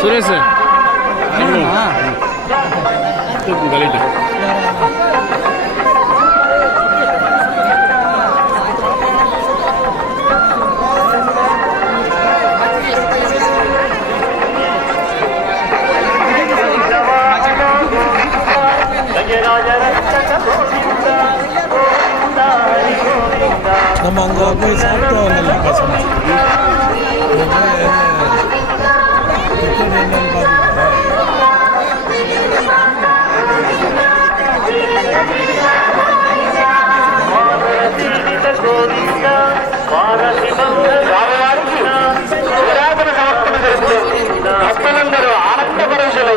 Suresh గలీట్ Mango aku satu dalam pasang. భక్తులందరూ ఆనందపరుషులు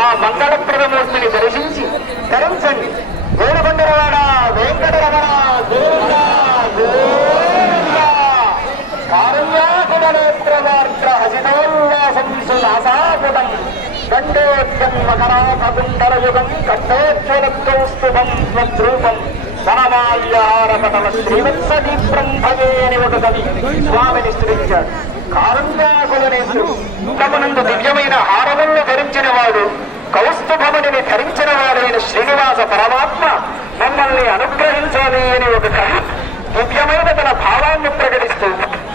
ఆ మంగళప్రదమూర్తిని దర్శించి ధరించండి. వేడుకొండరవాడ వెంకటరమణ గోవిందా గోవిందా కారుణ్యాకులనేత్రవార్త్ర హసితోల్లాసం సునాసాపుటం గండోద్యం మకరాపగుండరయుగం కట్టోజ్వలకౌస్తుభం స్వద్రూపం వనమాల్యారపటల శ్రీవత్సదీప్రం భవేని ఒక కవి స్వామిని స్తుతించాడు. కారుణ్యాకులనేత్రుడు తమనందు దివ్యమైన హారములను ధరించిన వాడు కౌస్తుభముని ధరించిన వాడైన శ్రీనివాస పరమాత్మ మమ్మల్ని అనుగ్రహించాలి అని ఒక కవి దివ్యమైన తన భావాన్ని ప్రకటిస్తూ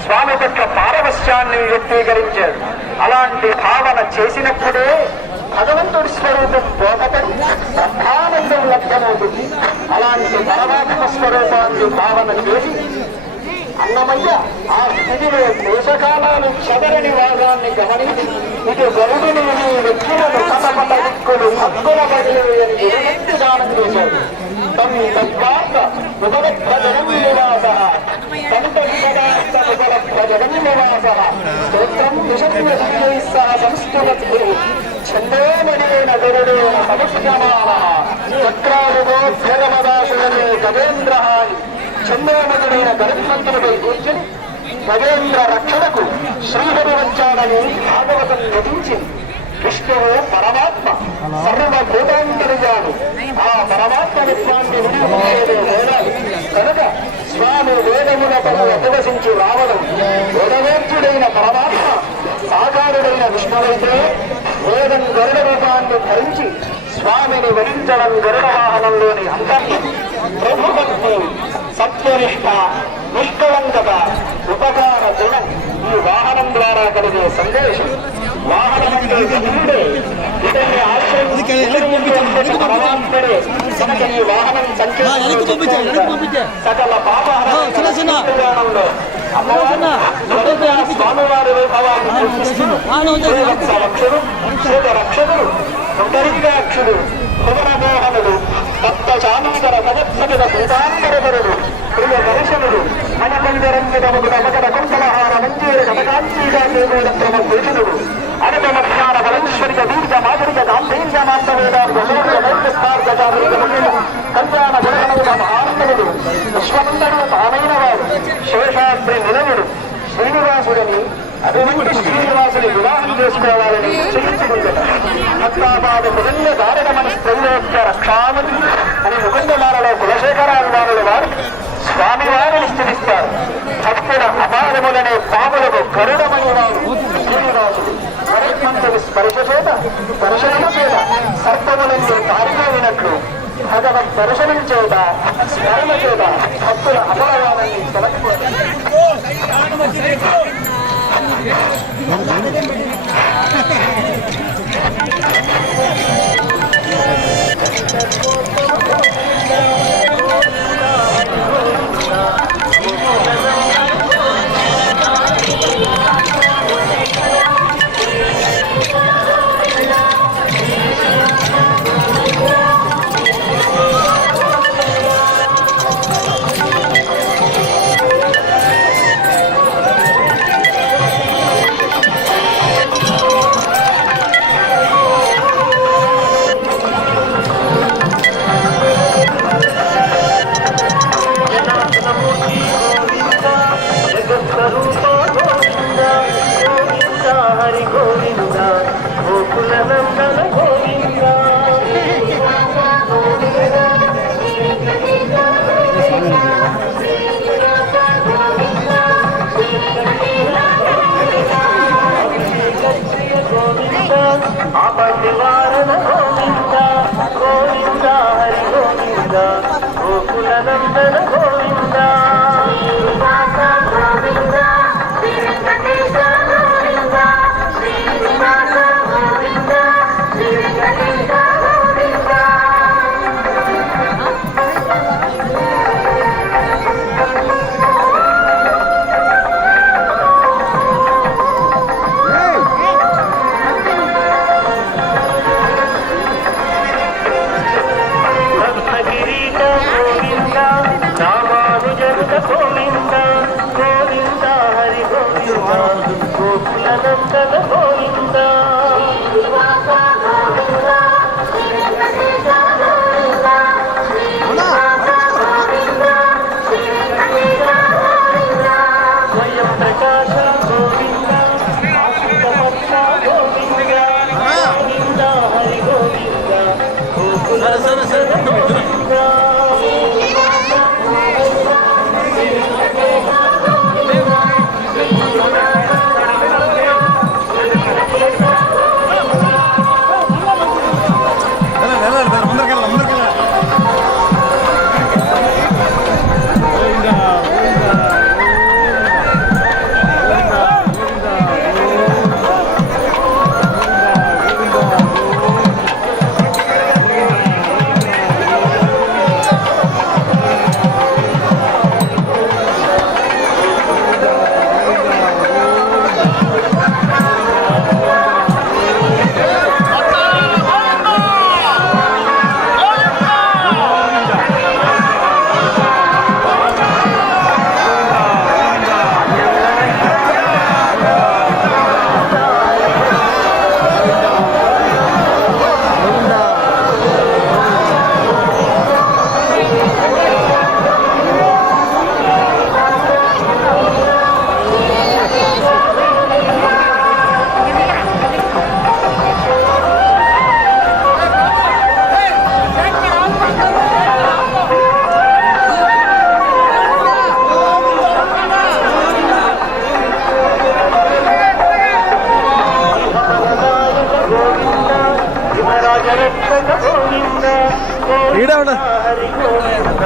స్వామి పట్ల పారవశ్యాన్ని వ్యక్తీకరించాడు. అలాంటి భావన చేసినప్పుడే భగవంతుడి స్వరూపం బోధపడి బ్రహ్మానందం లభ్యమవుతుంది. అలాంటి పరమాత్మ స్వరూపాన్ని భావన చేసి అన్నమయ్య ఆ స్థితిలో దేశకాలాలు చెదరని వాదాన్ని గమనించి ఇటు గరుడుని వ్యక్తులను కథపట దిక్కులు హక్కుల బదిలీ అని గురువెత్తి దానం చేశాడు. తమ్ తద్వార్త ఉపలభ్రజనం నివాస సంతోపలభ్రజనం నివాస స్తోత్రం విషయ సహ సంస్కృతి ఛందోమణేన గరుడేన సమస్యమాన చక్రాలుగో భగవదాసులనే గజేంద్రహాని చంద్రమతుడైన గరుత్మంతుడిపై కూర్చుని గజేంద్ర రక్షణకు శ్రీహరి వచ్చాడని భాగవతం నటించింది. విష్ణువు పరమాత్మ సర్వభూతాంతర్యాలు. ఆ పరమాత్మ విశ్వాన్ని వేదాలు కనుక స్వామి వేదములతో ఉపవసించి రావడం వేదవేద్యుడైన పరమాత్మ సాకారుడైన విష్ణువైతే వేదం గరుడ రూపాన్ని ధరించి స్వామిని వరించడం గరుడ వాహనంలోని అంతర్యం. ప్రభుభక్తి, సత్యనిష్ట, నిష్కళంకత, ఉపకార గుణం ఈ వాహనం ద్వారా కలిగే సందేశం. వాహనం అంటే గరుడే, ఇతన్ని ఆశ్రయించి పరమాత్మడే కనుక ఈ వాహనం సకల పాపహరణంలో స్వామివారి వైభవాన్ని రక్షకుడు, శ్రీరక్షకుడు, సుందరీకాక్షుడు, భువనమోహనుడు, సప్త చామీకర సంవత్సరుల భూతాంతరధరుడు, ప్రియ దర్శనుడు, మనకంజరంగిరముడు మకర కుంతలహార మంజేరు కటకాంచీగా చేవేడ క్రమ భూషణుడు, అనుపమ జ్ఞాన బలేశ్వరిక దీర్ఘ మాధురిక గాంభీర్య మాంసవేదాంత కళ్యాణ గుణముల మహానందుడు, విశ్వమందరూ తానైన వాడు, శేషాద్రి నిలయుడు శ్రీనివాసుడని అభివృద్ధి శ్రీనివాసుని వివాహం చేసుకోవాలని నిశ్చయించుకుంటాడు. భక్తాపాద పుణ్య దారుణమని త్రైలోక్య రక్షామతి అని ముకుందమాలలో కులశేఖరాలు వారు స్వామివారిని స్థితిస్తారు. భక్తుల అపారములనే పాములకు గరుడమని వారు శ్రీనివాసుడు. గరుత్మంతుని స్పర్శ చేత దర్శనము చేత సర్పములన్నీ పారిపోయినట్లు భగవత్ దర్శనం చేత స్మరణ చేత భక్తుల అపరాధాన్ని తొలగిపోతారు. మంగళమూర్తి గోవింద జగత్స్వరూప గోవింద గోవింద హరి గోవింద గోకుల నందన గోవింద ఆపద్నివారణ గోవింద గోవింద హరి గోవింద గోకుల నందన గోవింద భక్తగిరీట గోవింద రామానుజనుత గోవింద గోవింద హరి గోవింద గోకుల నందన గోవింద స్వయం ప్రకాశ గోవింద ఆశ్రితమత్త గోవింద గోవింద హరి గోవింద గోకుల నందన గోవింద గోవింద గోవింద హరి గోవింద